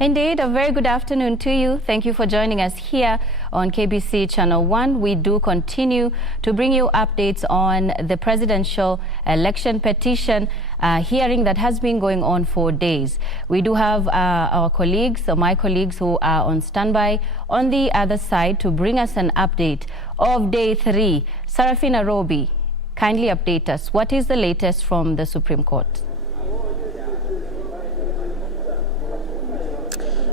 Indeed, a very good afternoon to you. Thank you for joining us here on KBC Channel 1. We do continue to bring you updates on the presidential election petition hearing that has been going on for days. We do have our colleagues, my colleagues who are on standby on the other side to bring us an update of day 3. Sarafina Robi, kindly update us. What is the latest from the Supreme Court?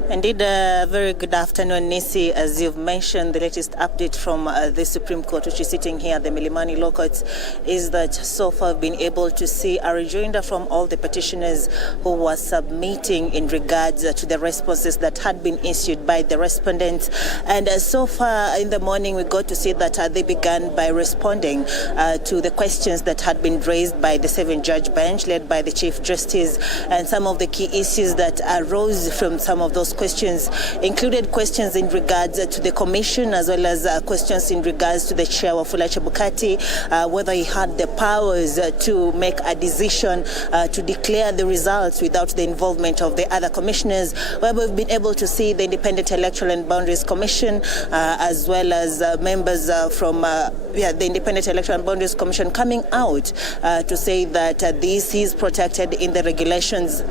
Indeed, very good afternoon, Nisi. As you've mentioned, the latest update from the Supreme Court, which is sitting here at the Milimani Law Courts, is that so far we've been able to see a rejoinder from all the petitioners who were submitting in regards to the responses that had been issued by the respondents. And so far in the morning, we got to see that they began by responding to the questions that had been raised by the 7-judge bench led by the Chief Justice. And some of the key issues that arose from some of those questions included questions in regards to the commission, as well as questions in regards to the chair Wafula Chebukati, whether he had the powers to make a decision to declare the results without the involvement of the other commissioners, where we've been able to see the Independent Electoral and Boundaries Commission, as well as members from the Independent Electoral and Boundaries Commission coming out to say that this is protected in the regulations,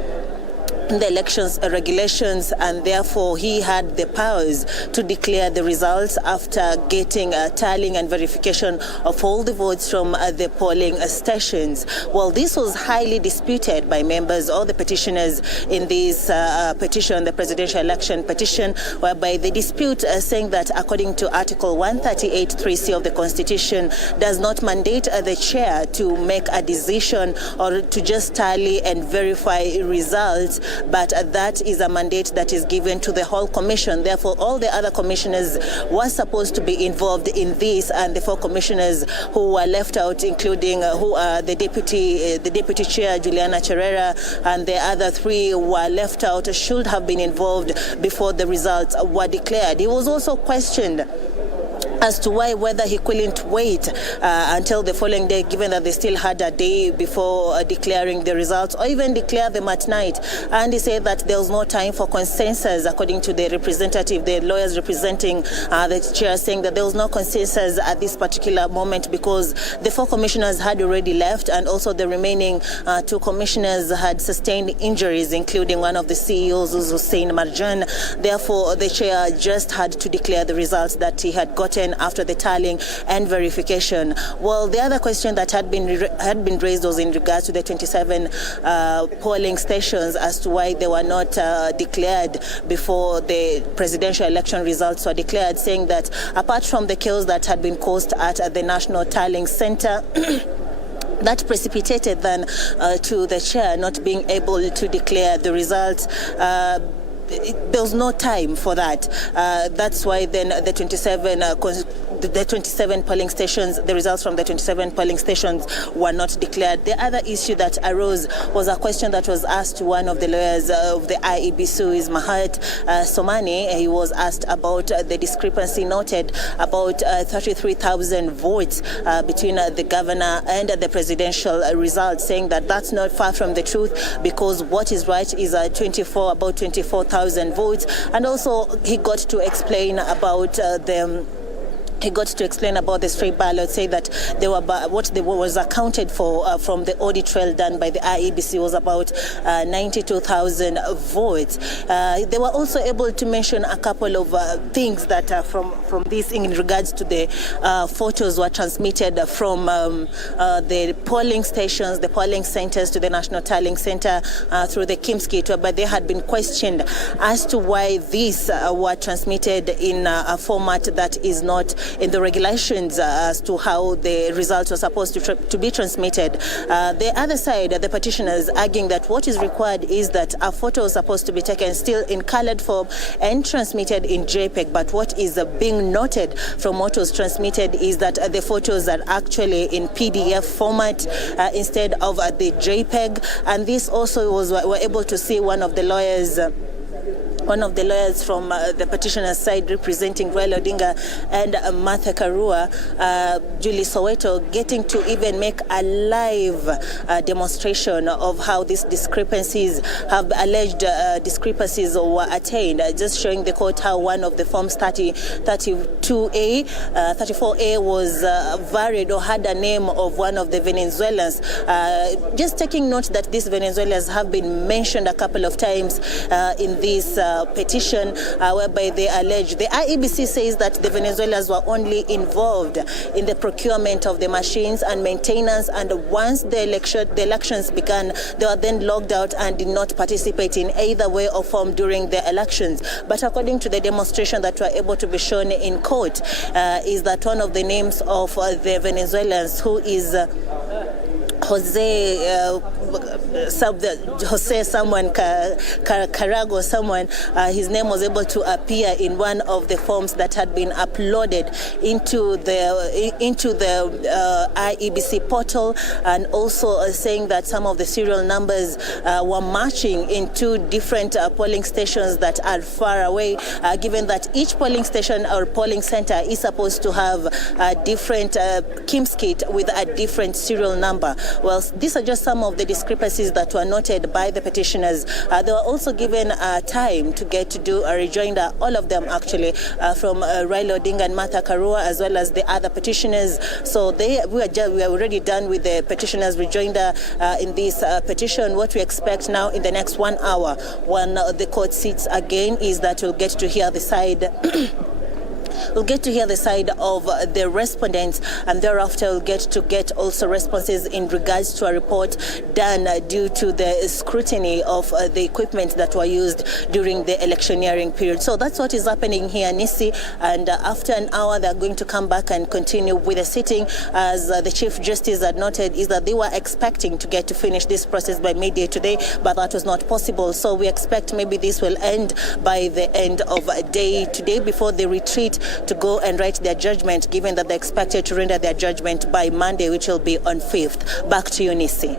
the elections regulations, and therefore he had the powers to declare the results after getting tallying and verification of all the votes from the polling stations. Well, this was highly disputed by members or the petitioners in this petition, the presidential election petition, whereby they dispute saying that according to Article 138(3)(c) of the Constitution does not mandate the chair to make a decision or to just tally and verify results, but that is a mandate that is given to the whole commission. Therefore, all the other commissioners were supposed to be involved in this, and the 4 commissioners who were left out, including who are the deputy chair Juliana Cherera, and the other 3 were left out, should have been involved before the results were declared. He was also questioned as to whether he couldn't wait until the following day, given that they still had a day before declaring the results, or even declare them at night. And he said that there was no time for consensus, according to the representative, the lawyers representing the chair, saying that there was no consensus at this particular moment because the 4 commissioners had already left, and also the remaining 2 commissioners had sustained injuries, including one of the CEOs, Hussein Marjan. Therefore, the chair just had to declare the results that he had gotten after the tallying and verification. Well, the other question that had been raised was in regards to the 27 polling stations, as to why they were not declared before the presidential election results were declared, saying that apart from the chaos that had been caused at the National Tallying Center, that precipitated then to the chair not being able to declare the results. There was no time for that. That's why then the 27 polling stations, the results from the 27 polling stations were not declared. The other issue that arose was a question that was asked to one of the lawyers of the IEBC, who is Mahat Somani. He was asked about the discrepancy noted about 33,000 votes between the governor and the presidential results, saying that that's not far from the truth, because what is right is about 24,000 votes. And also he got to explain about the stray ballots, say that what was accounted for from the audit trail done by the IEBC was about 92,000 votes. They were also able to mention a couple of things that from this in regards to the photos were transmitted from the polling stations, the polling centers to the National Tallying Center through the Kimskit, but they had been questioned as to why these were transmitted in a format that is not in the regulations as to how the results were supposed to be transmitted. The other side, the petitioners arguing that what is required is that a photo is supposed to be taken still in colored form and transmitted in JPEG, but what is being noted from what was transmitted is that the photos are actually in PDF format instead of the JPEG. And this also we're able to see one of the lawyers one of the lawyers from the petitioner's side representing Raila Odinga and Martha Karua, Julie Soweto, getting to even make a live demonstration of how these discrepancies have alleged discrepancies were attained, just showing the court how one of the forms 34A was varied or had a name of one of the Venezuelans. Just taking note that these Venezuelans have been mentioned a couple of times in this petition, whereby they allege the IEBC says that the Venezuelans were only involved in the procurement of the machines and maintenance, and once the elections began, they were then logged out and did not participate in either way or form during the elections. But according to the demonstration that were able to be shown in court, is that one of the names of the Venezuelans, who is Jose someone, Carago someone, his name was able to appear in one of the forms that had been uploaded into the IEBC portal, and also saying that some of the serial numbers were matching in two different polling stations that are far away, given that each polling station or polling center is supposed to have a different KIMS kit with a different serial number. Well, these are just some of the discrepancies that were noted by the petitioners. They were also given time to get to do a rejoinder, all of them actually, from Raila Odinga and Martha Karua, as well as the other petitioners. So we are already done with the petitioners' rejoinder in this petition. What we expect now in the next 1 hour, when the court sits again, is that we'll get to hear the side We'll get to hear the side of the respondents, and thereafter we'll get also responses in regards to a report done due to the scrutiny of the equipment that were used during the electioneering period. So that's what is happening here, Nisi, and after an hour they're going to come back and continue with the sitting. As the Chief Justice had noted, is that they were expecting to get to finish this process by midday today, but that was not possible. So we expect maybe this will end by the end of day today before they retreat to go and write their judgment, given that they're expected to render their judgment by Monday, which will be on 5th. Back to you, Nisi.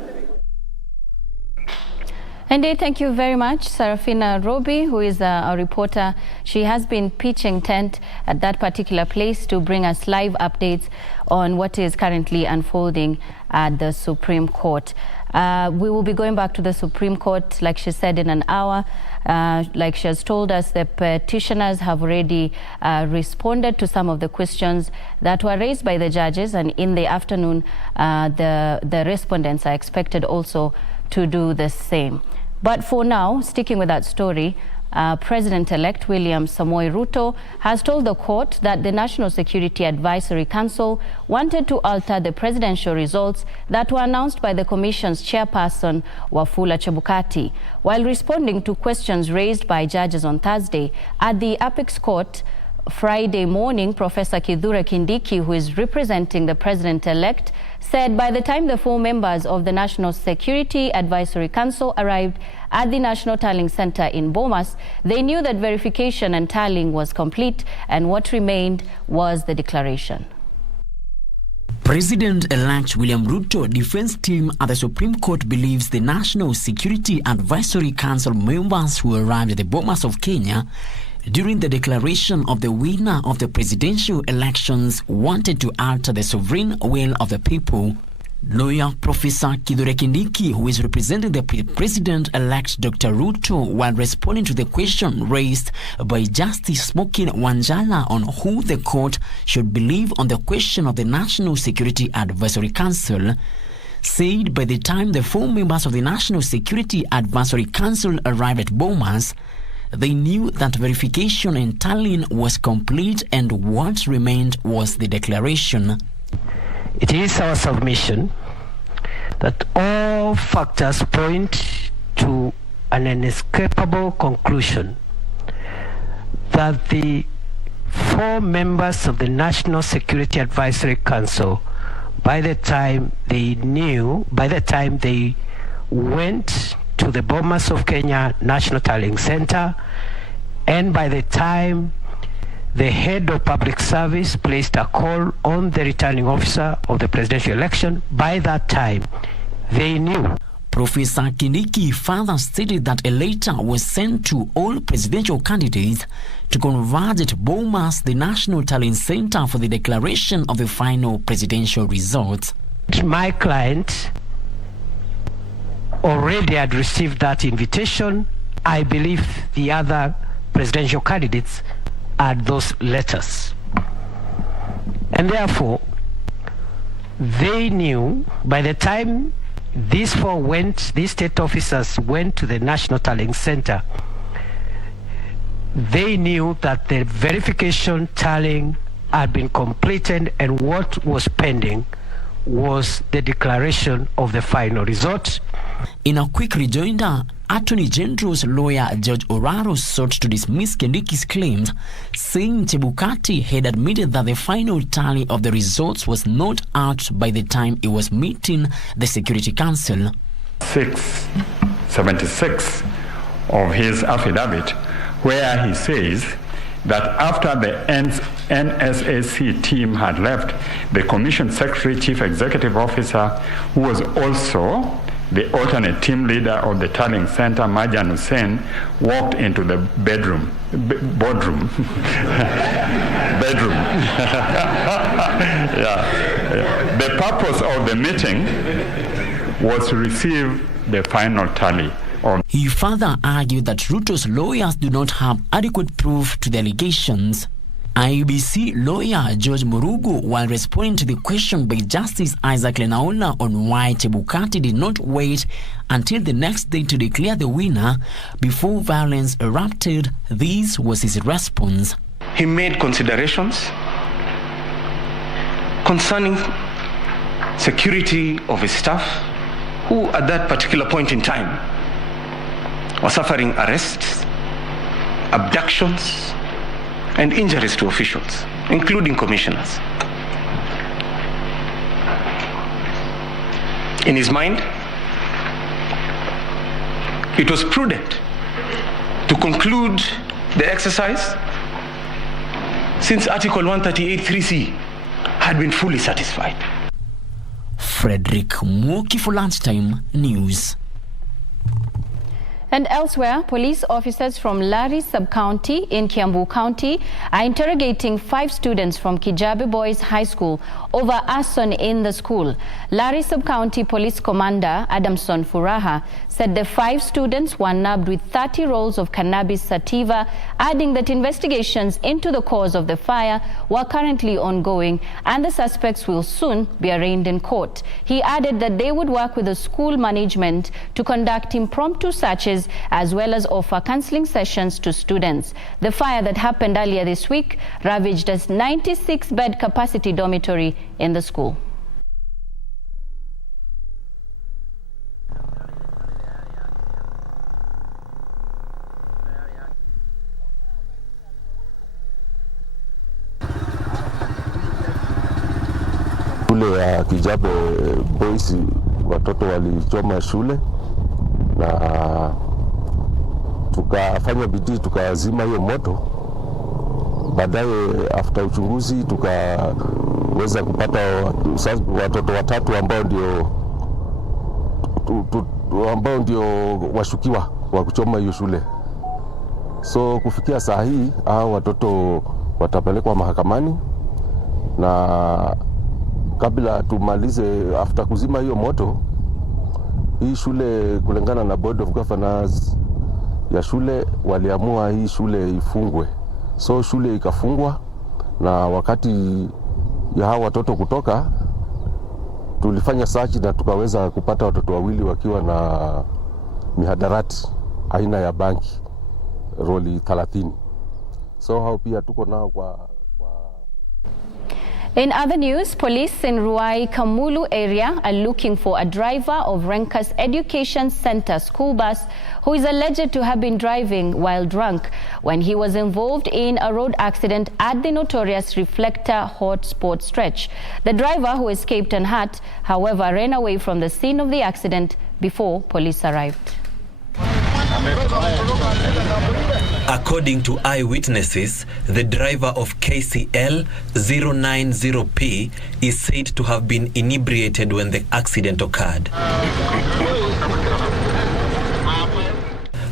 Indeed, thank you very much, Sarafina Robi, who is a reporter. She has been pitching tent at that particular place to bring us live updates on what is currently unfolding at the Supreme Court. We will be going back to the Supreme Court, like she said, in an hour. Like she has told us, the petitioners have already responded to some of the questions that were raised by the judges, and in the afternoon, the respondents are expected also to do the same. But for now, sticking with that story, President-elect William Samoei Ruto has told the court that the National Security Advisory Council wanted to alter the presidential results that were announced by the Commission's chairperson, Wafula Chebukati. While responding to questions raised by judges on Thursday at the Apex Court Friday morning, Professor Kithure Kindiki, who is representing the president-elect, said by the time the 4 members of the National Security Advisory Council arrived at the National Tallying Center in Bomas, they knew that verification and tallying was complete, and what remained was the declaration. President-elect William Ruto defense team at the Supreme Court believes the National Security Advisory Council members who arrived at the Bomas of Kenya during the declaration of the winner of the presidential elections wanted to alter the sovereign will of the people. Lawyer Professor Kithure Kindiki, who is representing the President-elect Dr. Ruto, while responding to the question raised by Justice Smokin Wanjala on who the court should believe on the question of the National Security Advisory Council, said by the time the 4 members of the National Security Advisory Council arrived at Bomas, they knew that verification and tallying was complete, and what remained was the declaration. It is our submission that all factors point to an inescapable conclusion that the 4 members of the National Security Advisory Council, by the time they went to the Bomas of Kenya National Tallying Center, and by the time the head of public service placed a call on the returning officer of the presidential election, by that time they knew. Professor Kindiki further stated that a letter was sent to all presidential candidates to converge at Bomas, the National Talent Center, for the declaration of the final presidential results. My client already had received that invitation. I believe the other presidential candidates had those letters. And therefore, they knew by the time these state officers went to the National Tallying Center, they knew that the verification tallying had been completed, and what was pending was the declaration of the final result. In a quick rejoinder, Attorney General's lawyer George Oraro sought to dismiss Kindiki's claims, saying Chebukati had admitted that the final tally of the results was not out by the time it was meeting the Security Council. 676 of his affidavit, where he says that after the NSAC team had left, the Commission Secretary Chief Executive Officer, who was also the alternate team leader of the Tallying Center, Marjan Hussein, walked into the boardroom. Yeah. The purpose of the meeting was to receive the final tally. He further argued that Ruto's lawyers do not have adequate proof to the allegations. IEBC lawyer George Murugu, while responding to the question by Justice Isaac Lenaola on why Chebukati did not wait until the next day to declare the winner before violence erupted, this was his response. He made considerations concerning security of his staff, who at that particular point in time were suffering arrests, abductions, and injuries to officials, including commissioners. In his mind, it was prudent to conclude the exercise since Article 138(3)(c) had been fully satisfied. Frederick Mwoki for Lunchtime News. And elsewhere, police officers from Lari Sub-County in Kiambu County are interrogating 5 students from Kijabe Boys High School over arson in the school. Lari Sub-County Police Commander Adamson Furaha said the 5 students were nabbed with 30 rolls of cannabis sativa, adding that investigations into the cause of the fire were currently ongoing and the suspects will soon be arraigned in court. He added that they would work with the school management to conduct impromptu searches as well as offer counseling sessions to students. The fire that happened earlier this week ravaged a 96-bed capacity dormitory in the school. Shule ya Kijabe Boys watoto walichoma shule na tukafanya bidii tukazima hiyo moto. Baadaye after uchunguzi tukaweza kupata watoto watatu ambao ndio washukiwa wa kuchoma hiyo shule. So kufikia saa hii hao watoto watapelekwa mahakamani, na kabla tumalize after kuzima hiyo moto, hii shule kulingana na Board of Governors ya shule waliamua hii shule ifungwe. So shule ikafungwa, na wakati ya hao watoto kutoka tulifanya search na tukaweza kupata watoto wawili wakiwa na mihadarati aina ya banki roli 30. So hao pia tuko nao kwa. In other news, police in Ruai Kamulu area are looking for a driver of Renka's Education Center school bus who is alleged to have been driving while drunk when he was involved in a road accident at the notorious Reflector Hotspot stretch. The driver, who escaped unhurt, however, ran away from the scene of the accident before police arrived. According to eyewitnesses, the driver of KCL 090P is said to have been inebriated when the accident occurred.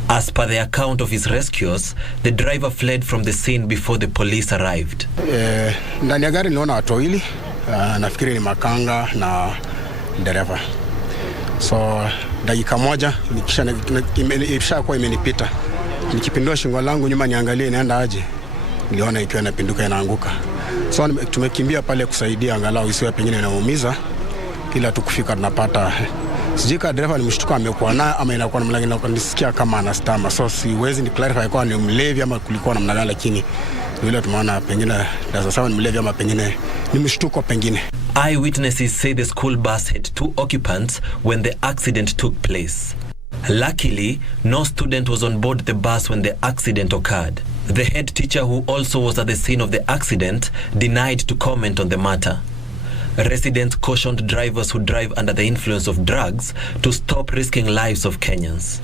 As per the account of his rescuers, the driver fled from the scene before the police arrived. Ndani ya gari niliona watu wawili, nafikiri ni makanga na dereva. So dakika moja imeshakuwa imenipita. Nikipindua shingo langu nyuma niangalie inaenda aje. Niliona ikiwa inapinduka inaanguka. So tumekimbia pale kusaidia angalau isiwe pengine inaumiza. Ila tukufika tunapata sijika dereva ni mshtuko amekuwa naye ama inakuwa namna gani, nisikia kama anastama. So siwezi ni clarify kwa ni mlevi ama kulikuwa namna gani, lakini vile tumeona pengine naweza sema ni mlevi ama pengine ni mshtuko pengine. Eyewitnesses say the school bus had 2 occupants when the accident took place. Luckily, no student was on board the bus when the accident occurred. The head teacher, who also was at the scene of the accident, denied to comment on the matter. Residents cautioned drivers who drive under the influence of drugs to stop risking lives of Kenyans.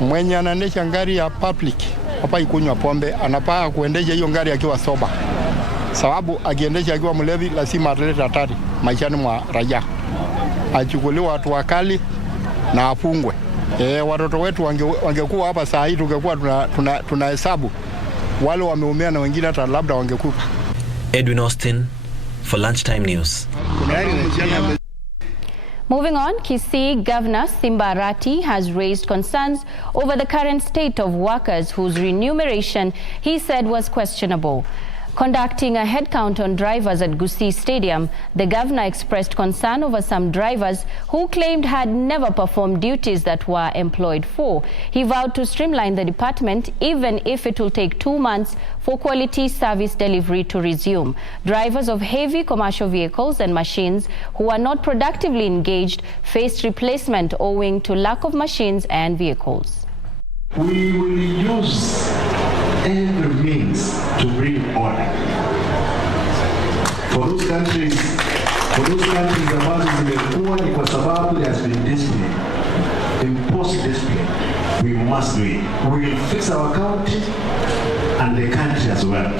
Mwenye anaendesha gari ya public hapa ikunywa pombe anapaa kuendesha hiyo gari akiwa soba. Sababu akiendesha akiwa mlevi lazima ataleta hatari maishani mwa raia. Achukuliwe watu wakali na afungwe. Watoto wetu wangekuwa hapa saa hii tungekuwa tunahesabu wale wameumia na wengine hata labda wangekufa. Edwin Austin for Lunchtime News. Moving on, Kisii Governor Simba Arati has raised concerns over the current state of workers whose remuneration he said was questionable. Conducting a head count on drivers at Gusii Stadium, the governor expressed concern over some drivers who claimed had never performed duties that were employed for. He vowed to streamline the department even if it will take 2 months for quality service delivery to resume. Drivers of heavy commercial vehicles and machines who are not productively engaged faced replacement owing to lack of machines and vehicles. We will use every means to bring order. For those countries ambazo zimekuwa ni kwa sababu there has been discipline, imposed discipline, we must do it. We will fix our county and the country as well.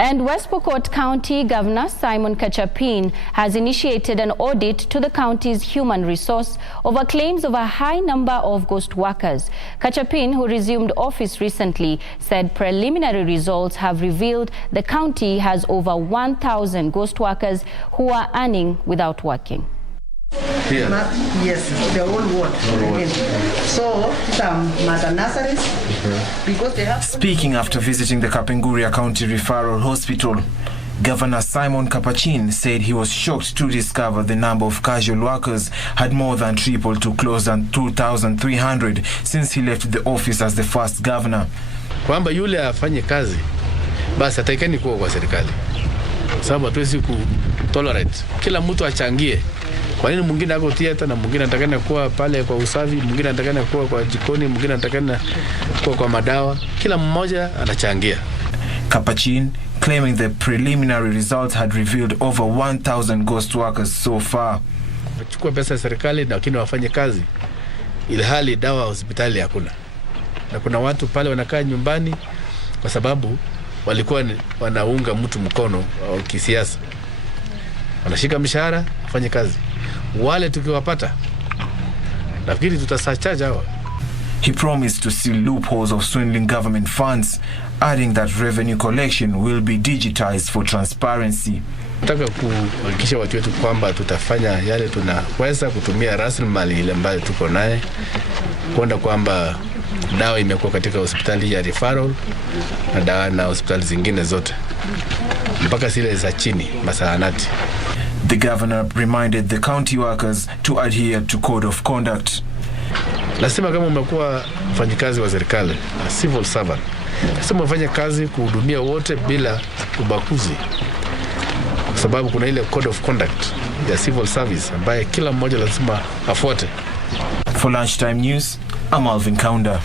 And West Pokot County Governor Simon Kachapin has initiated an audit to the county's human resource over claims of a high number of ghost workers. Kachapin, who resumed office recently, said preliminary results have revealed the county has over 1,000 ghost workers who are earning without working. Yes, the whole world. So, some mother nurseries, because they have... Speaking after visiting the Kapenguria County Referral Hospital, Governor Simon Kapachin said he was shocked to discover the number of casual workers had more than tripled to close than 2,300 since he left the office as the first governor. Kwamba yule afanye kazi, basi ataikani kuwa kwa serikali. Sababu hatuwezi kutolerate. Kila mtu achangie. Kwa nini mwingine ako theater na mwingine anatakana kuwa pale kwa usafi, mwingine anatakana kuwa kwa jikoni, mwingine anatakana kuwa kwa madawa. Kila mmoja anachangia. Kapachin claiming the preliminary results had revealed over 1,000 ghost workers so far. Wachukua pesa ya serikali na wakini wafanye kazi, ilhali dawa hospitali hakuna. Na kuna watu pale wanakaa nyumbani kwa sababu walikuwa wanaunga mtu mkono au kisiasa. Wanashika mshahara, wafanye kazi. Wale tukiwapata, nafikiri tutasachaja hawa. He promised to seal loopholes of swindling government funds, adding that revenue collection will be digitized for transparency. Nataka kuhakikisha watu wetu kwamba tutafanya yale tunaweza kutumia rasilimali ile ambayo tuko naye, kuona kwamba dawa imekuwa katika hospitali ya referral na dawa na hospitali zingine zote mpaka zile za chini masahanati. The governor reminded the county workers to adhere to code of conduct. Lazima kama umekuwa mfanyikazi wa serikali, civil servant, lazima ufanye kazi kuhudumia wote bila ubaguzi. Kwa sababu kuna ile code of conduct ya civil service ambaye kila mmoja lazima afuate. For Lunchtime News, I'm Alvin Kaunda.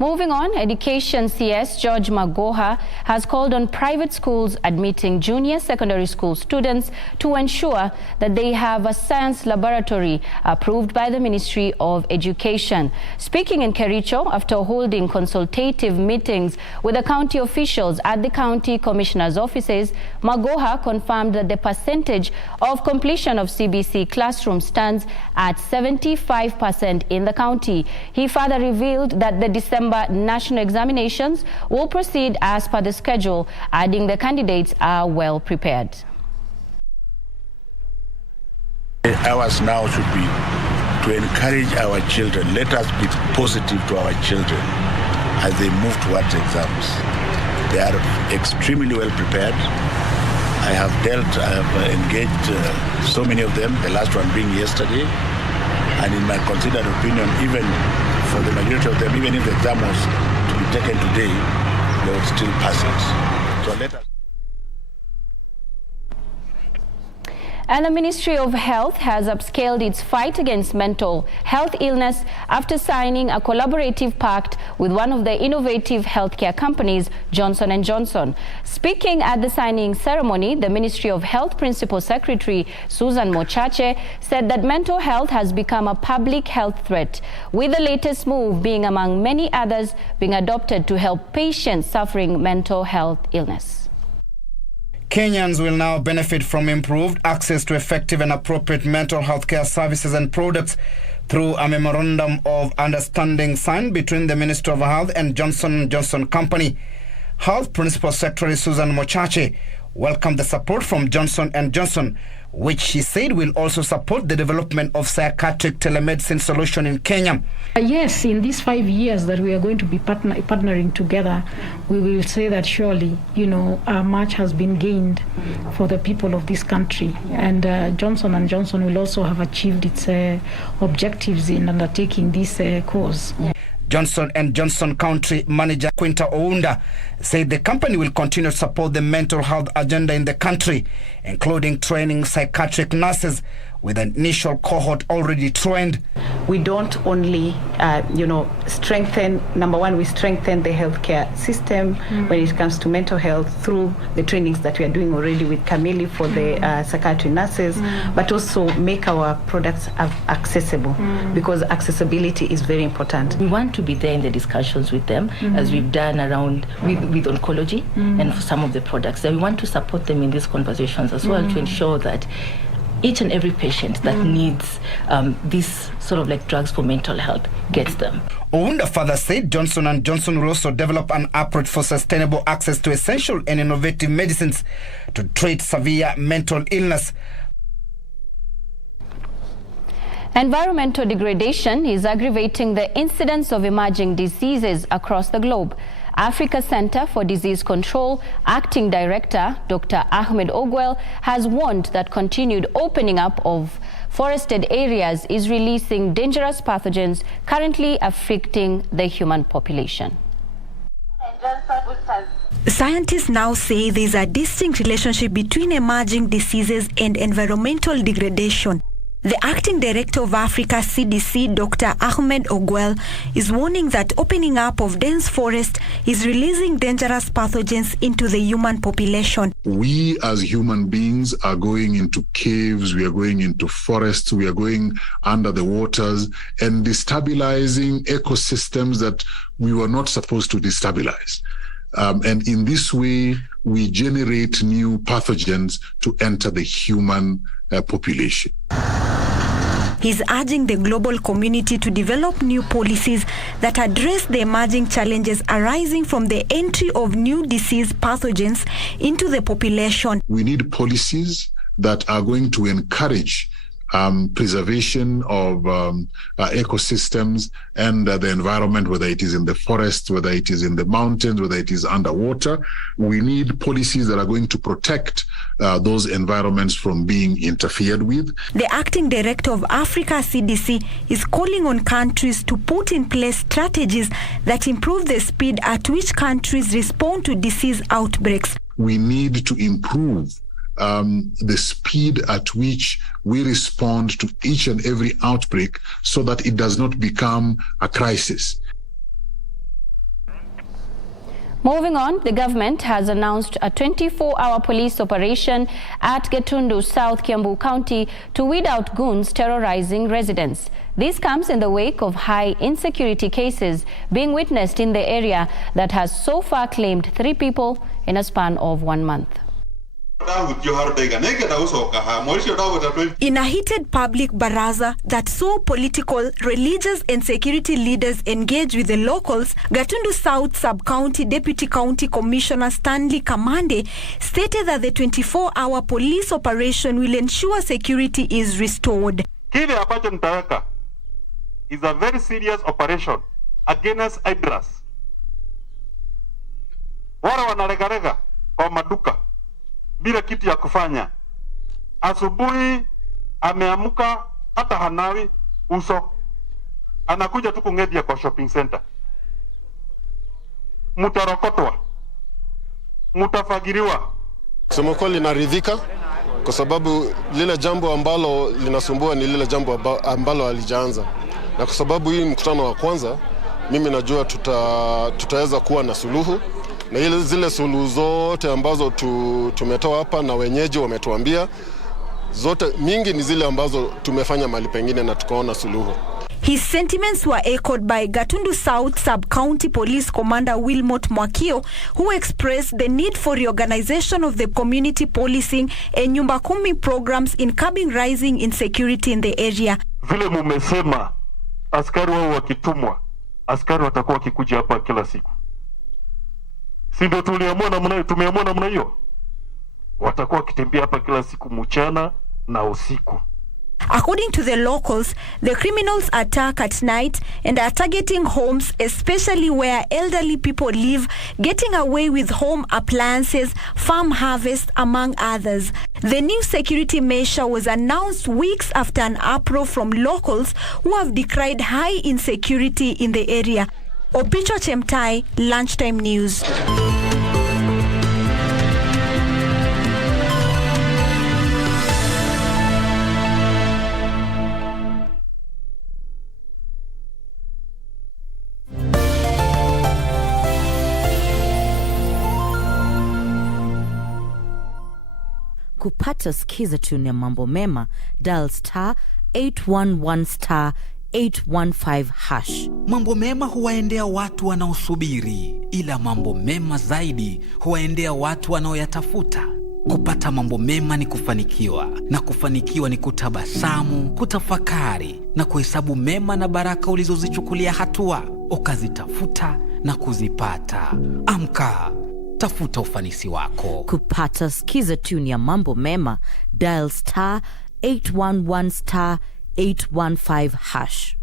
Moving on, Education CS George Magoha has called on private schools admitting junior secondary school students to ensure that they have a science laboratory approved by the Ministry of Education. Speaking in Kericho after holding consultative meetings with the county officials at the county commissioner's offices, Magoha confirmed that the percentage of completion of CBC classrooms stands at 75% in the county. He further revealed that the December national examinations will proceed as per the schedule, adding the candidates are well prepared. Ours now should be to encourage our children. Let us be positive to our children as they move towards exams. They are extremely well prepared. I have engaged so many of them, the last one being yesterday, and in my considered opinion, even for the majority of them, even if the exam was to be taken today, they would still pass it. So let us. And the Ministry of Health has upscaled its fight against mental health illness after signing a collaborative pact with one of the innovative healthcare companies, Johnson & Johnson. Speaking at the signing ceremony, the Ministry of Health Principal Secretary Susan Mochache said that mental health has become a public health threat, with the latest move being among many others being adopted to help patients suffering mental health illness. Kenyans will now benefit from improved access to effective and appropriate mental health care services and products through a memorandum of understanding signed between the Ministry of Health and Johnson & Johnson Company. Health Principal Secretary Susan Mochache welcomed the support from Johnson & Johnson, which she said will also support the development of psychiatric telemedicine solution in Kenya. Yes, in these 5 years that we are going to be partnering together, we will say that surely, much has been gained for the people of this country. And Johnson & Johnson will also have achieved its objectives in undertaking this cause. Johnson & Johnson Country Manager Quinta Ounda said the company will continue to support the mental health agenda in the country, including training psychiatric nurses, with an initial cohort already trained. We don't only, strengthen, number one, we strengthen the healthcare system when it comes to mental health through the trainings that we are doing already with Camille for the psychiatry nurses, but also make our products accessible, because accessibility is very important. We want to be there in the discussions with them, as we've done around with oncology and for some of the products. And we want to support them in these conversations as well, to ensure that each and every patient that needs these sort of like drugs for mental health gets them. Ounda further said Johnson & Johnson will also develop an approach for sustainable access to essential and innovative medicines to treat severe mental illness. Environmental degradation is aggravating the incidence of emerging diseases across the globe. Africa Center for Disease Control Acting Director Dr. Ahmed Ogwell has warned that continued opening up of forested areas is releasing dangerous pathogens currently afflicting the human population. Scientists now say there is a distinct relationship between emerging diseases and environmental degradation. The acting director of Africa CDC, Dr. Ahmed Ogwell, is warning that opening up of dense forest is releasing dangerous pathogens into the human population. We as human beings are going into caves, we are going into forests, we are going under the waters and destabilizing ecosystems that we were not supposed to destabilize. And in this way, we generate new pathogens to enter the human population. He's urging the global community to develop new policies that address the emerging challenges arising from the entry of new disease pathogens into the population. We need policies that are going to encourage preservation of ecosystems and the environment, whether it is in the forest, whether it is in the mountains, whether it is underwater. We need policies that are going to protect those environments from being interfered with. The acting director of Africa CDC is calling on countries to put in place strategies that improve the speed at which countries respond to disease outbreaks. We need to improve the speed at which we respond to each and every outbreak so that it does not become a crisis. Moving on, the government has announced a 24-hour police operation at Gatundu, South Kiambu County to weed out goons terrorizing residents. This comes in the wake of high insecurity cases being witnessed in the area that has so far claimed 3 people in a span of 1 month. In a heated public baraza that saw political, religious and security leaders engage with the locals, Gatundu South Sub-County Deputy County Commissioner Stanley Kamande stated that the 24-hour police operation will ensure security is restored. Kile ambacho nitaweka is a very serious operation against idlers. Wale wanaregarega kwa maduka bila kitu ya kufanya. Asubuhi ameamuka hata hanawi uso. Anakuja tu kungedia kwa shopping center. Mutarokotwa. Mutafagiriwa. Kusema kweli naridhika kwa sababu lile jambo ambalo linasumbua ni lile jambo ambalo halijaanza. Na kwa sababu hii mkutano wa kwanza, mimi najua tutaweza kuwa na suluhu. Na zile suluhu zote ambazo tumetoa hapa na wenyeji wametuambia, zote mingi ni zile ambazo tumefanya mali pengine na tukaona suluhu. His sentiments were echoed by Gatundu South Sub-County Police Commander Wilmot Mwakio, who expressed the need for reorganization of the community policing and Nyumba Kumi programs in curbing rising insecurity in the area. Vile mumesema, askari wao wakitumwa, askari watakuwa wakikuja hapa kila siku. Si ndio tumeamua namna hiyo? Watakuwa wakitembea hapa kila siku mchana na usiku. According to the locals, the criminals attack at night and are targeting homes, especially where elderly people live, getting away with home appliances, farm harvest, among others. The new security measure was announced weeks after an uproar from locals who have decried high insecurity in the area. Opicho Chemtai, Lunchtime News. Kupata skiza tune ya mambo mema, dial star 811 star 815 hash. Mambo mema huwaendea watu wanaosubiri, ila mambo mema zaidi huwaendea watu wanaoyatafuta. Kupata mambo mema ni kufanikiwa, na kufanikiwa ni kutabasamu, kutafakari na kuhesabu mema na baraka ulizozichukulia hatua, ukazitafuta na kuzipata. Amka, tafuta ufanisi wako. Kupata skiza tune ya mambo mema, dial star 811 star 815 hash.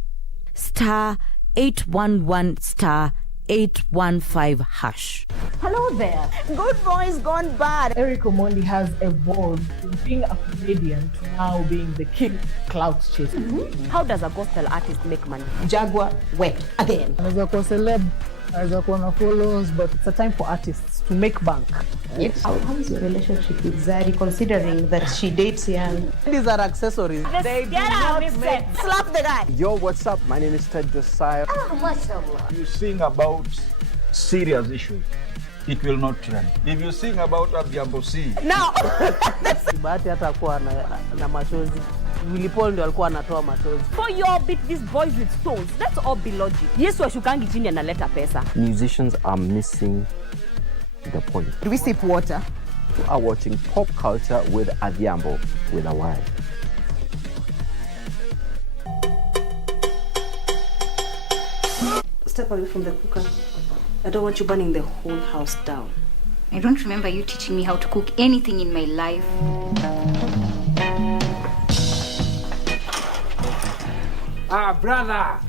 Star 811 star 815 hash. Hello there. Good boys gone bad. Eric Omondi has evolved from being a comedian to now being the king of clout chasing. How does a gospel artist make money? Jaguar wept again. Anaweza kuwa celeb, anaweza kuwa na followers, but it's a time for artists to make bank. Yes. How is your relationship with Zari, considering that she dates young? These are accessories. They get out, slap the guy. Yo, what's up? My name is Ted Josiah. Mashallah. You sing about serious issues, it will not trend. If you sing about Abiambosi. No. Bahati hata kuwa na machozi. Willy Paul ndio alikuwa anatoa machozi. For your beat these boys with stones. That's all be logic. Yesu washukangi chini analeta pesa. Musicians are missing the point. Do we sip water? You are watching Pop Culture with Adhiambo with a Y. Step away from the cooker. I don't want you burning the whole house down. I don't remember you teaching me how to cook anything in my life. Brother!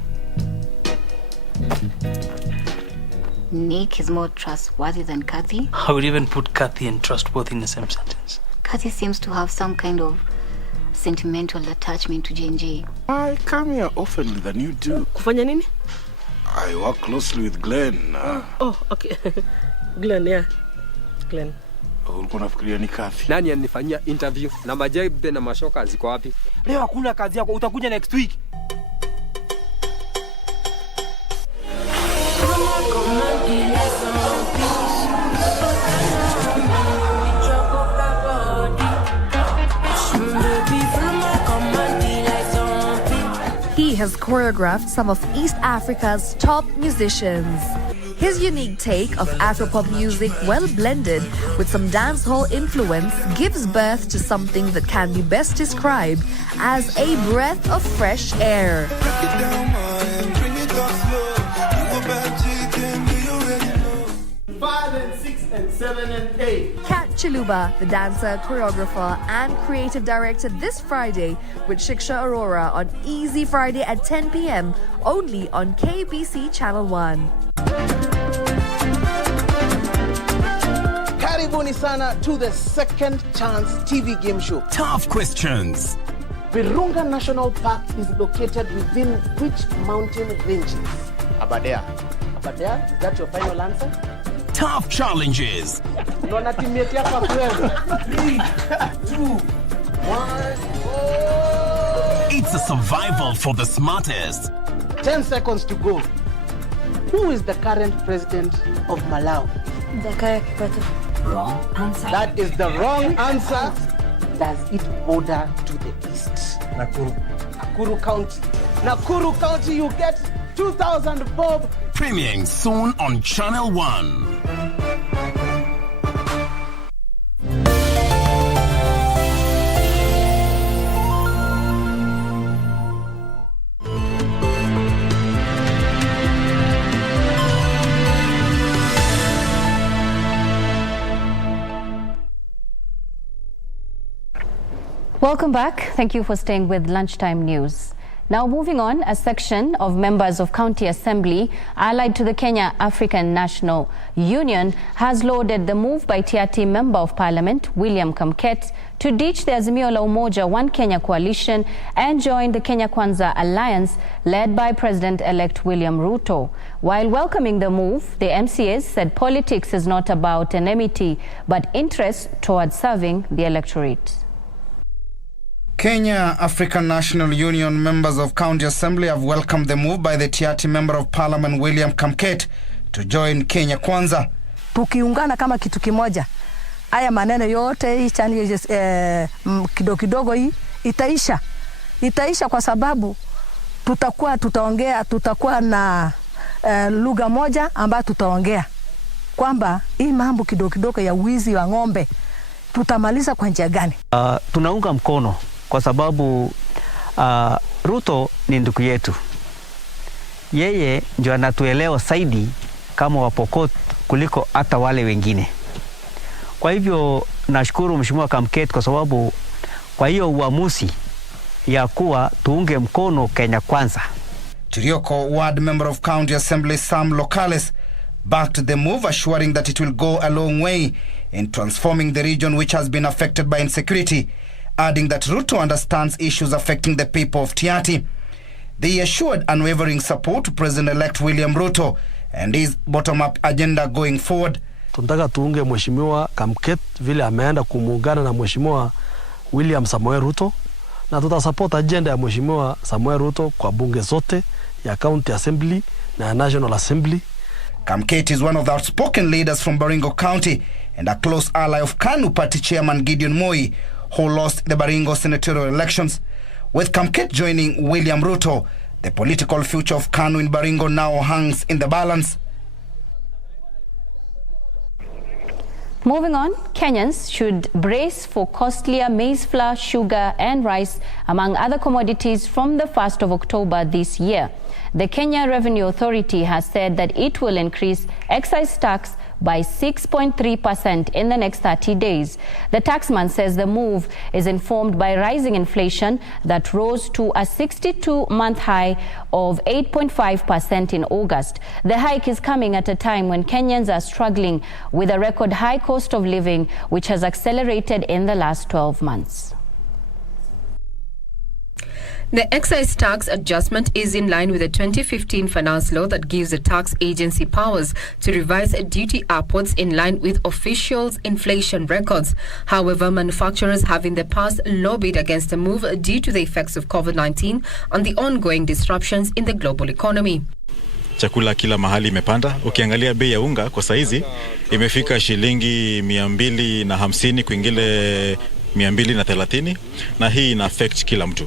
Nick is more trustworthy than Kathy. I would even put Kathy and trustworthy in the same sentence. Kathy seems to have some kind of sentimental attachment to J&J. I come here often with a new do. Kufanya nini? I work closely with Glenn. Oh, okay. Glenn, yeah. Glenn. Ulikuwa unafikiria ni Kathy? Nani anifanyia interview? Na majaibe na mashoka ziko wapi? Leo hakuna kazi yako, utakuja next week. Come on, has choreographed some of East Africa's top musicians. His unique take of Afropop music, well blended with some dancehall influence, gives birth to something that can be best described as a breath of fresh air. 5 and 6 and 7 and 8. Kat Chiluba, the dancer, choreographer, and creative director this Friday with Shiksha Aurora on Easy Friday at 10 p.m. only on KBC Channel 1. Karibuni sana to the Second Chance TV game show. Tough questions. Virunga National Park is located within which mountain ranges? Aberdare. Aberdare? Is that your final answer? Tough challenges. No, na teammate yako kweli. 3, 2, 1. It's a survival for the smartest. 10 seconds to go. Who is the current president of Malawi? Jakaya Kikwete. Wrong answer. That is the wrong answer. Does it border to the east? Nakuru. Nakuru County. Nakuru County, you get 2,000 bob. Premiering soon on Channel 1. Welcome back. Thank you for staying with Lunchtime News. Now moving on, a section of members of County Assembly allied to the Kenya African National Union has lauded the move by TRT Member of Parliament William Kamket to ditch the Azimio la Umoja One Kenya coalition and join the Kenya Kwanza alliance led by President-elect William Ruto. While welcoming the move, the MCAs said politics is not about enmity but interest towards serving the electorate. Kenya African National Union members of County Assembly have welcomed the move by the TRT Member of Parliament William Kamket to join Kenya Kwanza. Tukiungana kama kitu kimoja, haya maneno yote hii chani kidogo kidogo hii itaisha kwa sababu tutakuwa na lugha moja ambayo tutaongea kwamba hii mambo kidogo kidogo ya wizi wa ng'ombe tutamaliza kwa njia gani. Tunaunga mkono kwa sababu Ruto ni ndugu yetu. Yeye ndio anatuelewa zaidi kama Wapokot kuliko hata wale wengine. Kwa hivyo nashukuru Mheshimiwa Kamket kwa sababu kwa hiyo uamuzi ya kuwa tuunge mkono Kenya Kwanza. Turioko Ward Member of County Assembly Sam Locales backed the move, assuring that it will go a long way in transforming the region which has been affected by insecurity, adding that Ruto understands issues affecting the people of TRT. They assured unwavering support to President-elect William Ruto and his bottom-up agenda going forward. Tunataka tuunge Mheshimiwa Kamket vile ameenda kumuungana na Mheshimiwa William Samoei Ruto, na tutasupport agenda ya Mheshimiwa Samoei Ruto kwa bunge zote ya County Assembly na National Assembly. Kamket is one of the outspoken leaders from Baringo County and a close ally of KANU Party Chairman Gideon Moi, who lost the Baringo senatorial elections. With Kamket joining William Ruto, the political future of KANU in Baringo now hangs in the balance. Moving on, Kenyans should brace for costlier maize flour, sugar and rice, among other commodities, from the 1st of October this year. The Kenya Revenue Authority has said that it will increase excise tax by 6.3% in the next 30 days. The taxman says the move is informed by rising inflation that rose to a 62-month high of 8.5% in August. The hike is coming at a time when Kenyans are struggling with a record high cost of living, which has accelerated in the last 12 months. The excise tax adjustment is in line with the 2015 finance law that gives the tax agency powers to revise a duty upwards in line with officials' inflation records. However, manufacturers have in the past lobbied against the move due to the effects of COVID-19 and the ongoing disruptions in the global economy. Chakula kila mahali imepanda. Ukiangalia bei ya unga kwa saizi imefika shilingi 250 kuingile 230, na hii ina affect kila mtu.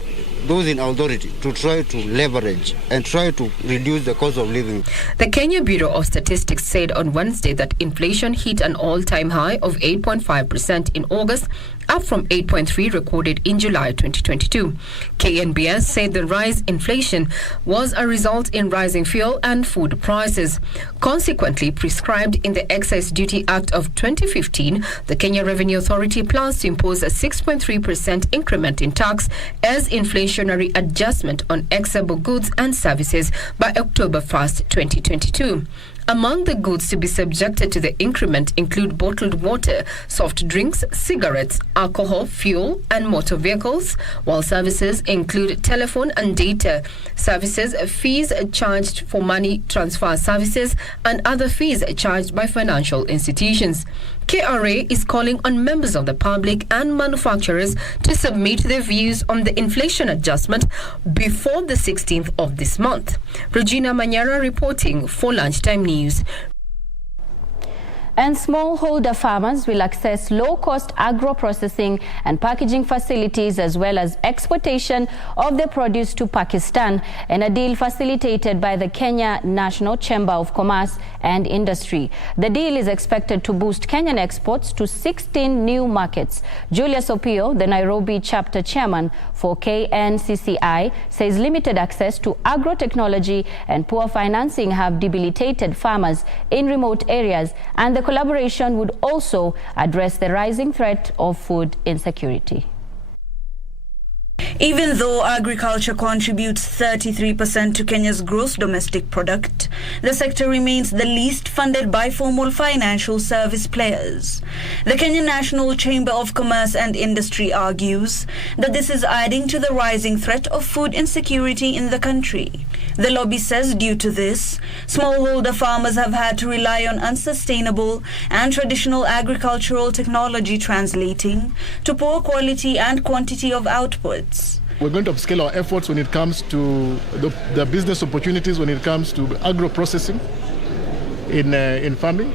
those in authority to try to leverage and try to reduce the cost of living. The Kenya Bureau of Statistics said on Wednesday that inflation hit an all-time high of 8.5% in August, up from 8.3% recorded in July 2022. KNBS said the rise in inflation was a result in rising fuel and food prices. Consequently, prescribed in the Excise Duty Act of 2015, the Kenya Revenue Authority plans to impose a 6.3% increment in tax as inflationary adjustment on exportable goods and services by October 1st, 2022. Among the goods to be subjected to the increment include bottled water, soft drinks, cigarettes, alcohol, fuel, and motor vehicles, while services include telephone and data services, fees charged for money transfer services, and other fees charged by financial institutions. KRA is calling on members of the public and manufacturers to submit their views on the inflation adjustment before the 16th of this month. Regina Manyara reporting for Lunchtime News. And smallholder farmers will access low-cost agro-processing and packaging facilities as well as exportation of their produce to Pakistan in a deal facilitated by the Kenya National Chamber of Commerce and Industry. The deal is expected to boost Kenyan exports to 16 new markets. Julius Opio, the Nairobi chapter chairman for KNCCI, says limited access to agro-technology and poor financing have debilitated farmers in remote areas, and the collaboration would also address the rising threat of food insecurity. Even though agriculture contributes 33% to Kenya's gross domestic product, the sector remains the least funded by formal financial service players. The Kenya National Chamber of Commerce and Industry argues that this is adding to the rising threat of food insecurity in the country. The lobby says due to this, smallholder farmers have had to rely on unsustainable and traditional agricultural technology, translating to poor quality and quantity of outputs. We're going to upscale our efforts when it comes to the business opportunities, when it comes to agro-processing in farming.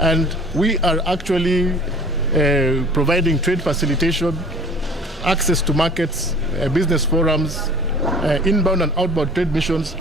And we are actually providing trade facilitation, access to markets, business forums, inbound and outbound trade missions.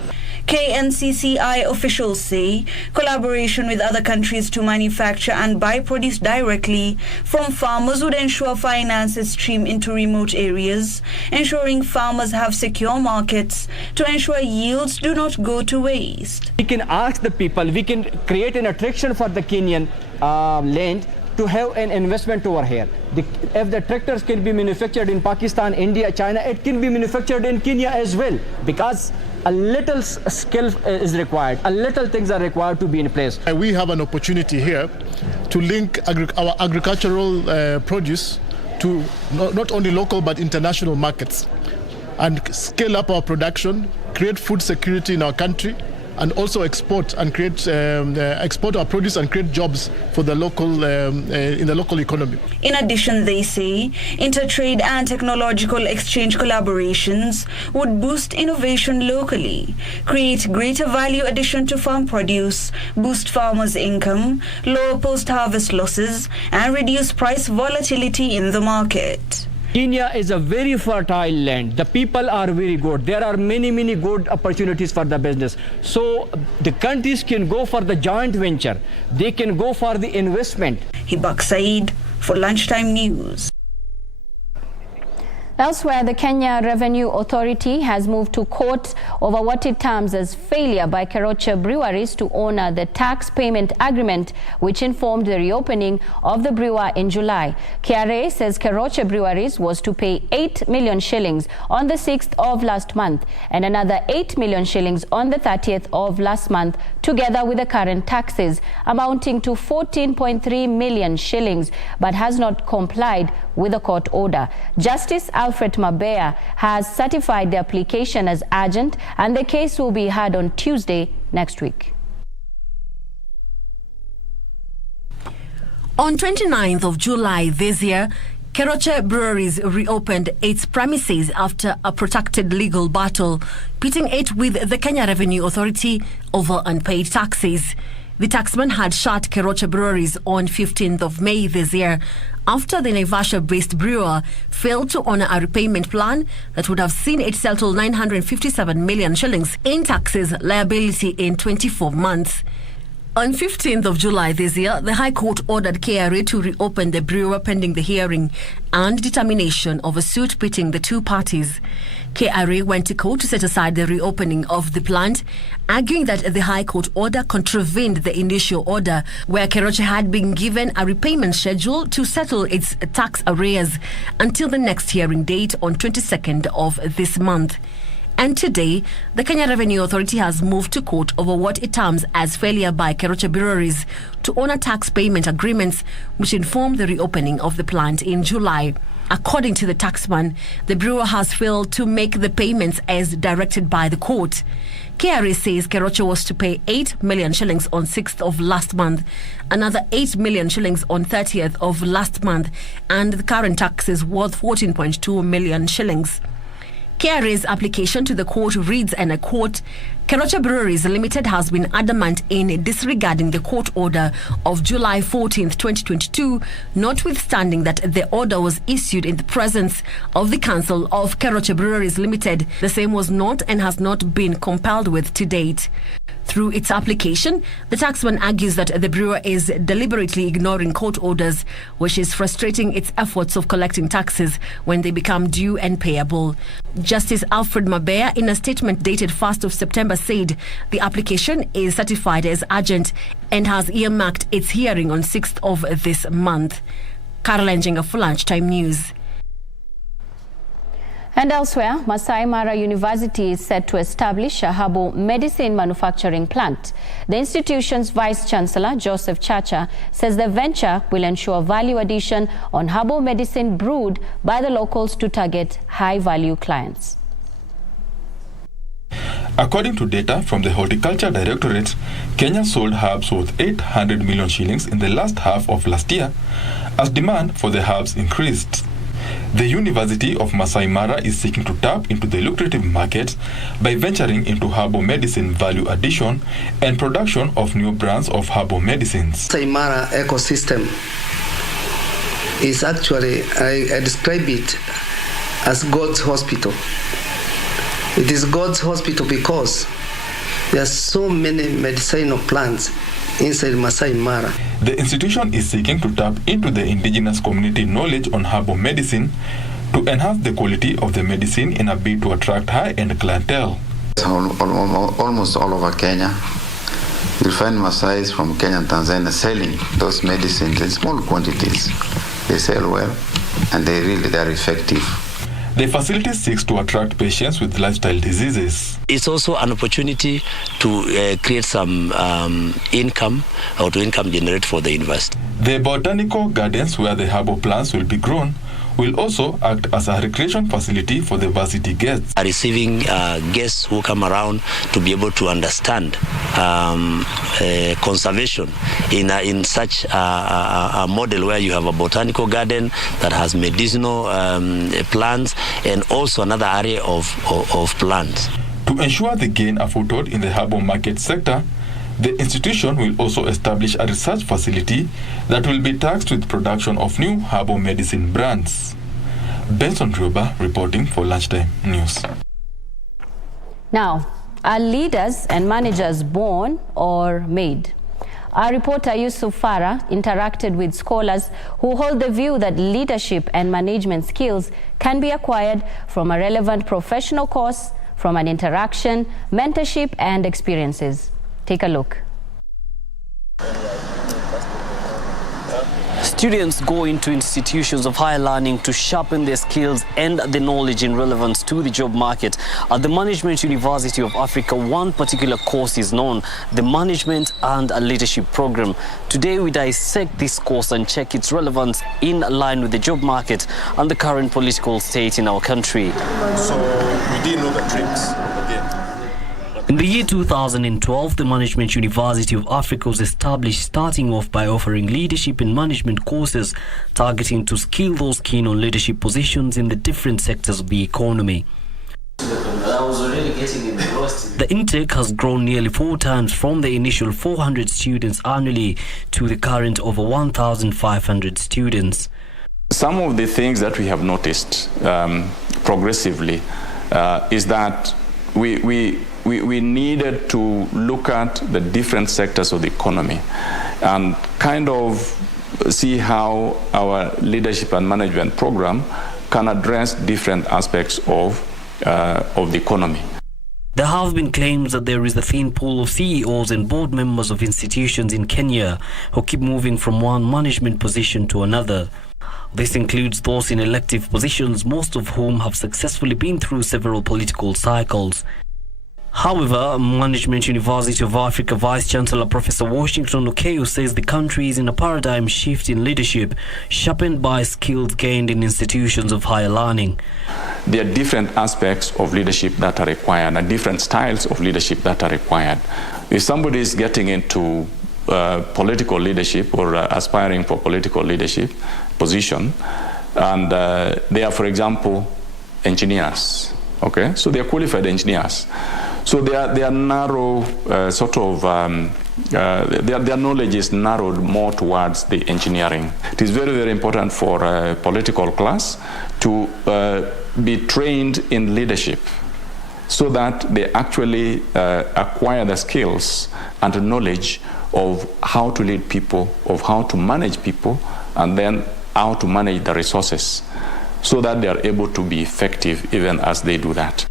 KNCCI officials say collaboration with other countries to manufacture and buy produce directly from farmers would ensure finances stream into remote areas, ensuring farmers have secure markets to ensure yields do not go to waste. We can ask the people, we can create an attraction for the Kenyan land to have an investment over here. If the tractors can be manufactured in Pakistan, India, China, it can be manufactured in Kenya as well, because a little skill is required, a little things are required to be in place. We have an opportunity here to link our agricultural produce to not only local but international markets and scale up our production, create food security in our country, and also export and create export our produce and create jobs for the local in the local economy. In addition, they say intertrade and technological exchange collaborations would boost innovation locally, create greater value addition to farm produce, boost farmers' income, lower post-harvest losses, and reduce price volatility in the market. Kenya is a very fertile land. The people are very good. There are many good opportunities for the business. So the countries can go for the joint venture. They can go for the investment. Hibak Said for Lunchtime News. Elsewhere, the Kenya Revenue Authority has moved to court over what it terms as failure by Keroche breweries to honor the tax payment agreement which informed the reopening of the brewer in July. KRA says Keroche breweries was to pay 8 million shillings on the 6th of last month and another 8 million shillings on the 30th of last month, together with the current taxes amounting to 14.3 million shillings, but has not complied with the court order. Justice Alfred Mabea has certified the application as urgent, and the case will be heard on Tuesday next week. On 29th of July this year, Keroche Breweries reopened its premises after a protracted legal battle, pitting it with the Kenya Revenue Authority over unpaid taxes. The taxman had shut Keroche breweries on 15th of May this year after the Naivasha-based brewer failed to honor a repayment plan that would have seen it settle 957 million shillings in taxes liability in 24 months. On 15th of July this year, the High Court ordered KRA to reopen the brewer pending the hearing and determination of a suit pitting the two parties. KRA went to court to set aside the reopening of the plant, arguing that the High Court order contravened the initial order, where Keroche had been given a repayment schedule to settle its tax arrears until the next hearing date on 22nd of this month. And today, the Kenya Revenue Authority has moved to court over what it terms as failure by Keroche breweries to honor tax payment agreements which informed the reopening of the plant in July. According to the taxman, the brewer has failed to make the payments as directed by the court. KRA says Keroche was to pay 8 million shillings on 6th of last month, another 8 million shillings on 30th of last month, and the current tax is worth 14.2 million shillings. KRA's application to the court reads, and I quote, Keroche Breweries Limited has been adamant in disregarding the court order of July 14th, 2022, notwithstanding that the order was issued in the presence of the Council of Keroche Breweries Limited. The same was not and has not been compelled with to date. Through its application, the taxman argues that the brewer is deliberately ignoring court orders, which is frustrating its efforts of collecting taxes when they become due and payable. Justice Alfred Mabea, in a statement dated 1st of September, said the application is certified as urgent and has earmarked its hearing on 6th of this month. Caroline Jenga for Lunchtime News. And elsewhere, Masai Mara University is set to establish a herbal medicine manufacturing plant. The institution's Vice-Chancellor, Joseph Chacha, says the venture will ensure value addition on herbal medicine brewed by the locals to target high-value clients. According to data from the Horticulture Directorate, Kenya sold herbs worth 800 million shillings in the last half of last year as demand for the herbs increased. The University of Masai Mara is seeking to tap into the lucrative market by venturing into herbal medicine value addition and production of new brands of herbal medicines. Masai Mara ecosystem is actually, I describe it as God's hospital. It is God's hospital because there are so many medicinal plants inside Masai Mara. The institution is seeking to tap into the indigenous community knowledge on herbal medicine to enhance the quality of the medicine in a bid to attract high-end clientele. Almost all over Kenya, you'll find Masais from Kenya and Tanzania selling those medicines in small quantities. They sell well and they're effective. The facility seeks to attract patients with lifestyle diseases. It's also an opportunity to create some income or to income generate for the university. The botanical gardens where the herbal plants will be grown will also act as a recreation facility for the varsity guests. Receiving guests who come around to be able to understand conservation in such a model where you have a botanical garden that has medicinal plants and also another area of plants. To ensure they gain a foothold in the herbal market sector, the institution will also establish a research facility that will be tasked with production of new herbal medicine brands. Benson Rioba reporting for Lunchtime News. Now, are leaders and managers born or made? Our reporter Yusuf Farah interacted with scholars who hold the view that leadership and management skills can be acquired from a relevant professional course, from an interaction, mentorship, and experiences. Take a look. Students go into institutions of higher learning to sharpen their skills and the knowledge in relevance to the job market. At the Management University of Africa, one particular course is known, the Management and Leadership Program. Today we dissect this course and check its relevance in line with the job market and the current political state in our country. So we didn't know the tricks again. In the year 2012, the Management University of Africa was established, starting off by offering leadership and management courses targeting to skill those keen on leadership positions in the different sectors of the economy. was already getting engrossed. The intake has grown nearly 4 times from the initial 400 students annually to the current over 1,500 students. Some of the things that we have noticed progressively is that we needed to look at the different sectors of the economy and kind of see how our leadership and management program can address different aspects of the economy. There have been claims that there is a thin pool of CEOs and board members of institutions in Kenya who keep moving from one management position to another. This includes those in elective positions, most of whom have successfully been through several political cycles. However, Management University of Africa Vice-Chancellor Professor Washington Okeyo says the country is in a paradigm shift in leadership, sharpened by skills gained in institutions of higher learning. There are different aspects of leadership that are required and different styles of leadership that are required. If somebody is getting into political leadership or aspiring for political leadership position, and they are, for example, engineers, okay? So they are qualified engineers. So they are narrow, their knowledge is narrowed more towards the engineering. It is very, very important for a political class to be trained in leadership so that they actually acquire the skills and the knowledge of how to lead people, of how to manage people, and then how to manage the resources so that they are able to be effective even as they do that.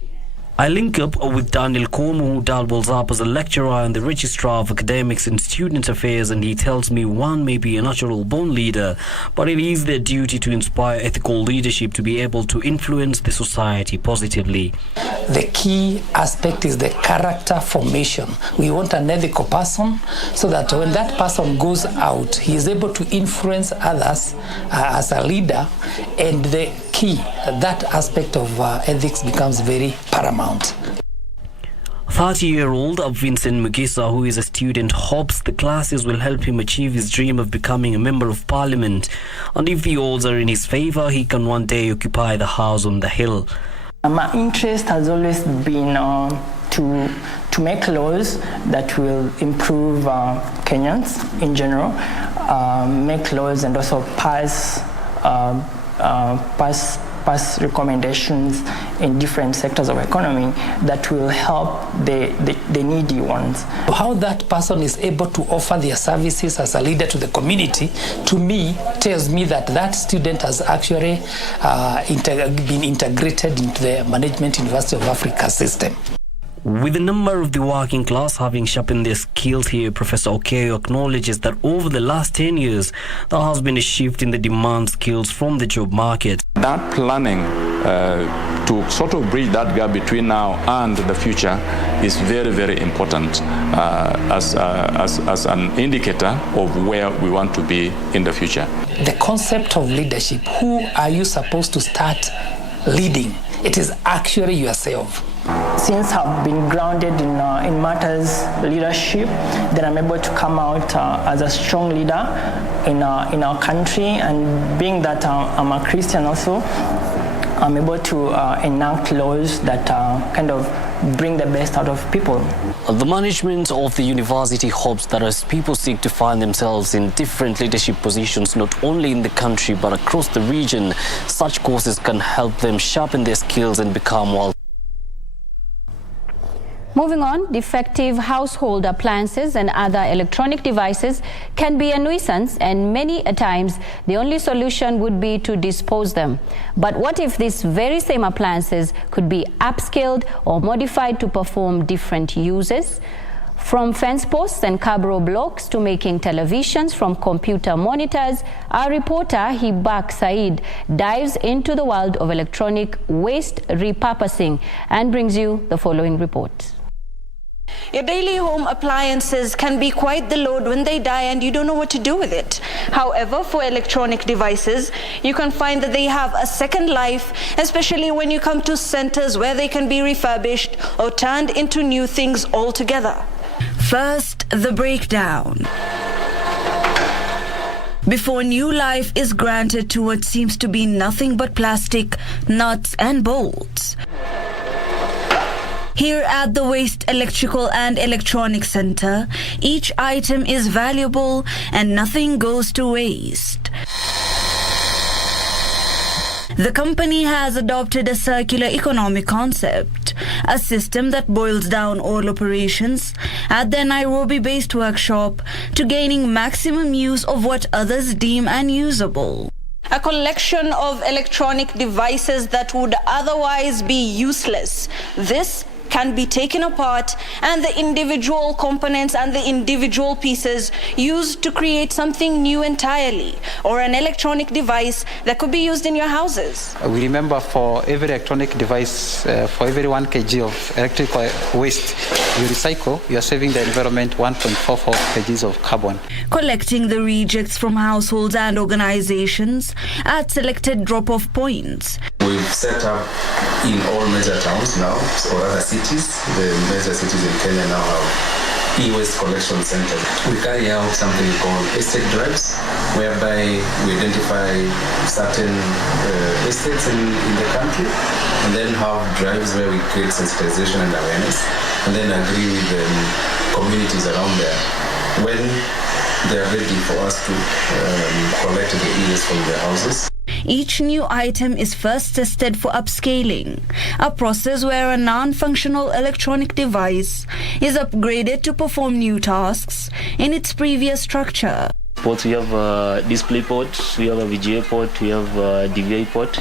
I link up with Daniel Komu, who doubles up as a lecturer and the Registrar of Academics and Student Affairs, and he tells me one may be a natural-born leader, but it is their duty to inspire ethical leadership to be able to influence the society positively. The key aspect is the character formation. We want an ethical person so that when that person goes out, he is able to influence others as a leader, and the key, that aspect of ethics becomes very paramount. 30-year-old Vincent Mugisa, who is a student, hopes the classes will help him achieve his dream of becoming a member of parliament. And if the odds are in his favor, he can one day occupy the house on the hill. My interest has always been to make laws that will improve Kenyans in general, make laws and also pass recommendations in different sectors of economy that will help the needy ones. How that person is able to offer their services as a leader to the community, to me, tells me that that student has actually been integrated into the Management University of Africa system. With a number of the working class having sharpened their skills here, Professor Okeyo acknowledges that over the last 10 years, there has been a shift in the demand skills from the job market. That planning to sort of bridge that gap between now and the future is very, very important as an indicator of where we want to be in the future. The concept of leadership, who are you supposed to start leading? It is actually yourself. Since I've been grounded in matters leadership, then I'm able to come out as a strong leader in our country. And being that I'm a Christian also, I'm able to enact laws that kind of bring the best out of people. The management of the university hopes that as people seek to find themselves in different leadership positions, not only in the country but across the region, such courses can help them sharpen their skills and become well. Moving on, defective household appliances and other electronic devices can be a nuisance, and many a times the only solution would be to dispose them. But what if these very same appliances could be upscaled or modified to perform different uses? From fence posts and cabro blocks to making televisions from computer monitors, our reporter Hibak Said dives into the world of electronic waste repurposing and brings you the following report. Your daily home appliances can be quite the load when they die and you don't know what to do with it. However, for electronic devices, you can find that they have a second life, especially when you come to centers where they can be refurbished or turned into new things altogether. First, the breakdown. Before new life is granted to what seems to be nothing but plastic, nuts and bolts. Here at the Waste Electrical and Electronic Center, each item is valuable and nothing goes to waste. The company has adopted a circular economic concept, a system that boils down all operations at their Nairobi-based workshop to gaining maximum use of what others deem unusable. A collection of electronic devices that would otherwise be useless. This can be taken apart and the individual components and the individual pieces used to create something new entirely, or an electronic device that could be used in your houses. We remember for every electronic device, for every 1 kg of electrical waste you recycle, you are saving the environment 1.44 kgs of carbon. Collecting the rejects from households and organizations at selected drop-off points. We've set up in all major towns now, or other cities. The major cities in Kenya now have e-waste collection centers. We carry out something called estate drives, whereby we identify certain estates in the country, and then have drives where we create sensitization and awareness, and then agree with the communities around there when they are ready for us to collect the e-waste from their houses. Each new item is first tested for upscaling, a process where a non-functional electronic device is upgraded to perform new tasks in its previous structure. Ports, we have a display port, we have a VGA port, we have a DVI port.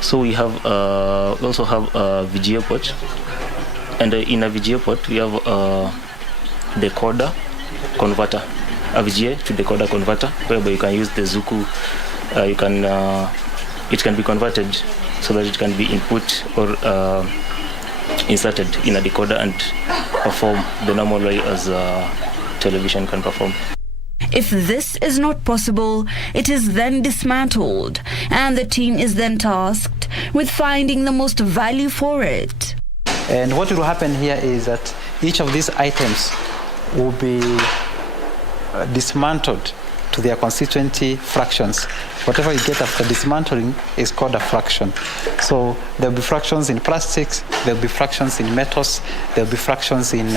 So we have also have a VGA port, and in a VGA port we have a decoder converter, a VGA to decoder converter, whereby you can use the Zuku. It can be converted so that it can be input or inserted in a decoder and perform the normal way as a television can perform. If this is not possible, it is then dismantled, and the team is then tasked with finding the most value for it. And what will happen here is that each of these items will be dismantled to their constituency fractions. Whatever you get after dismantling is called a fraction. So there'll be fractions in plastics, there'll be fractions in metals, there'll be fractions in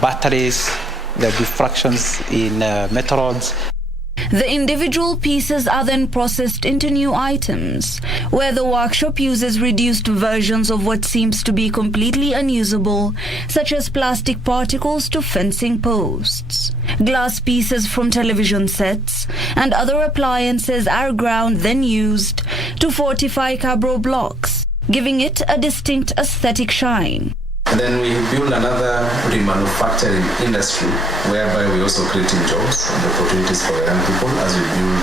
batteries, there'll be fractions in metal rods. The individual pieces are then processed into new items, where the workshop uses reduced versions of what seems to be completely unusable, such as plastic particles to fencing posts. Glass pieces from television sets and other appliances are ground then used to fortify Cabro blocks, giving it a distinct aesthetic shine. And then we build another remanufacturing industry, whereby we also creating jobs and opportunities for young people as we build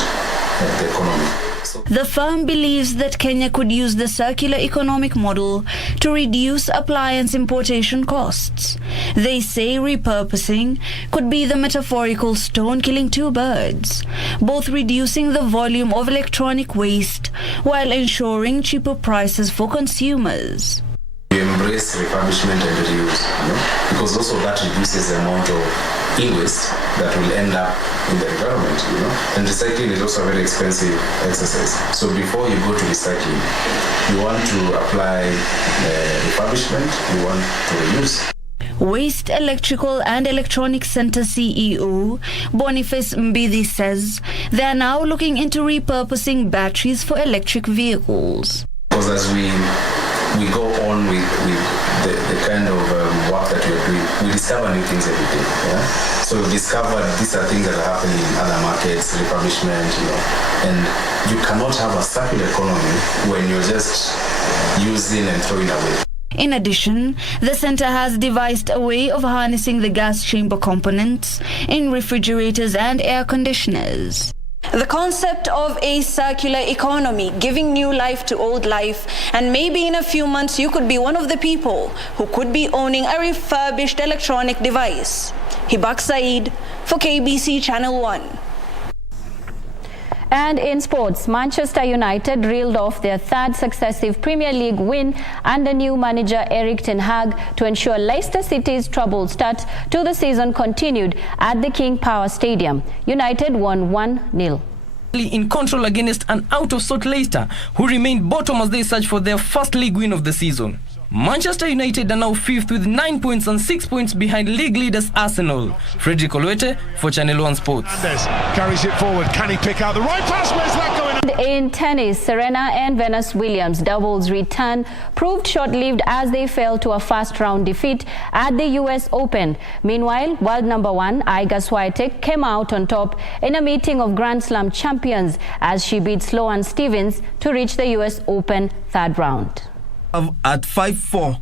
the economy. The firm believes that Kenya could use the circular economic model to reduce appliance importation costs. They say repurposing could be the metaphorical stone killing two birds, both reducing the volume of electronic waste while ensuring cheaper prices for consumers. We embrace refurbishment and reuse, because also that reduces the amount of e-waste that will end up in the environment, And recycling is also a very expensive exercise. So before you go to recycling, you want to apply refurbishment, you want to reuse. Waste Electrical and Electronic Center CEO Boniface Mbidi says they are now looking into repurposing batteries for electric vehicles. Because as we go on with the kind of work that we're doing, we discover new things every day. So we've discovered these are things that are happening in other markets, refurbishment, and you cannot have a circular economy when you're just using and throwing away. In addition, the center has devised a way of harnessing the gas chamber components in refrigerators and air conditioners. The concept of a circular economy, giving new life to old life, and maybe in a few months you could be one of the people who could be owning a refurbished electronic device. Hibak Saeed for KBC Channel 1. And in sports, Manchester United reeled off their third successive Premier League win under new manager Erik ten Hag to ensure Leicester City's troubled start to the season continued at the King Power Stadium. United won 1-0. In control against an out-of-sort Leicester, who remained bottom as they search for their first league win of the season. Manchester United are now 5th with 9 points and 6 points behind league leaders Arsenal. Frederick Olwete for Channel 1 Sports. Carries it forward. Can he pick out the right pass? Where's that going? In tennis, Serena and Venus Williams' doubles return proved short-lived as they fell to a first-round defeat at the US Open. Meanwhile, world number 1 Iga Swiatek came out on top in a meeting of Grand Slam champions as she beat Sloane Stevens to reach the US Open third round. At 5-4.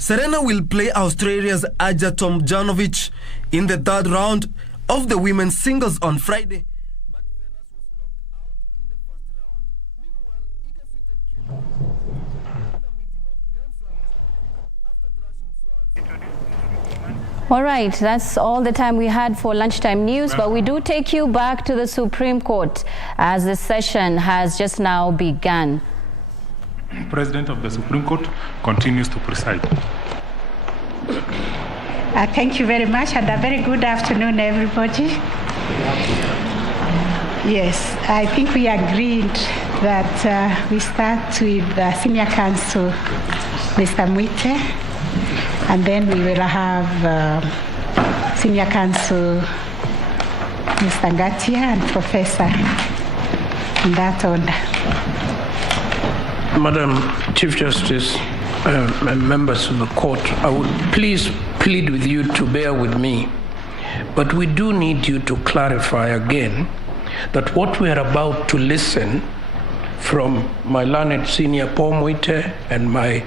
Serena will play Australia's Aja Tomljanovic in the third round of the women's singles on Friday. All right, that's all the time we had for lunchtime news, but we do take you back to the Supreme Court as the session has just now begun. President of the Supreme Court continues to preside. Thank you very much, and a very good afternoon, everybody. Yes, I think we agreed that we start with the Senior Counsel, Mr. Mwite, and then we will have Senior Counsel, Mr. Ngatia, and Professor in that order. Madam Chief Justice, members of the court, I would please plead with you to bear with me, but we do need you to clarify again that what we are about to listen from my learned senior Paul Mwite and my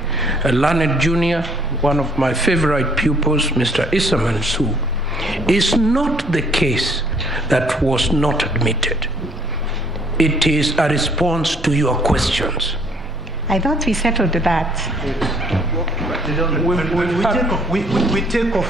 learned junior, one of my favorite pupils, Mr. Issa Mansour, is not the case that was not admitted. It is a response to your questions. I thought we settled that. We take off